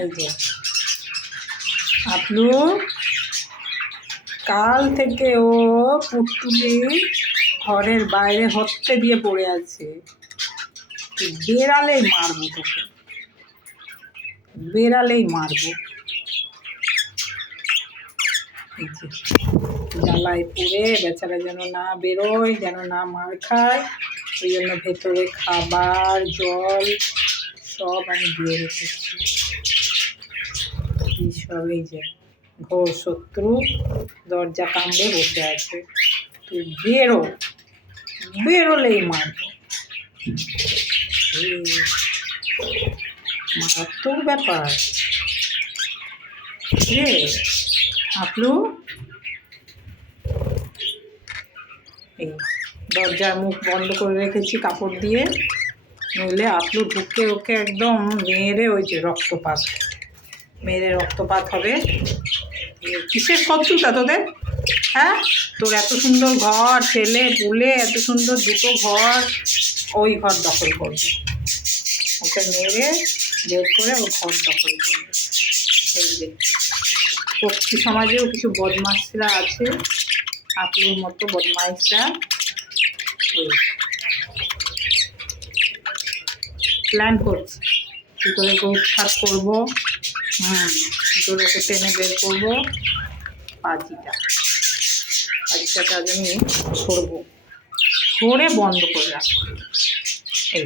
এই যে আপলু কাল থেকে ও পুটুলি ঘরের বাইরে হচ্ছে দিয়ে পড়ে আছে। বেড়ালেই মারবো তোকে, বেড়ালেই মারবো। জ্বালায় পুড়ে বেচারা যেন না বেরোয়, যেন না মার খায়, ওই জন্য ভেতরে খাবার জল সব আমি দিয়ে রেখেছি। সব এই যে ঘোর শত্রু দরজা কামড়ে বসে আছে। তুই বেরো, বেরোলেই মারবো। মারাত্মক ব্যাপার রে আপলু। এই দরজার মুখ বন্ধ করে রেখেছি কাপড় দিয়ে, নইলে আপলু ঢুকে ওকে একদম মেরে ওই যে রক্তপাত, মেরে রক্তপাত হবে। কিসের শত্রুতা তোদের? হ্যাঁ, তোর এত সুন্দর ঘর, ছেলে পুলে এত সুন্দর দুটো ঘর, ওই ঘর দখল করবে। ওকে মেরে বের করে ও ঘর দখল করবে। এই যে পক্ষী সমাজেও কিছু বদমাশরা আছে, আপলুর মতো বদমাইশরা প্ল্যান করছে কী করে ওকে উৎখাত করবো, কী করে ওকে টেনে বের করবো। পাজিটাকে আজ আমি ধরবো, ধরে বন্ধ করে রাখবো। এই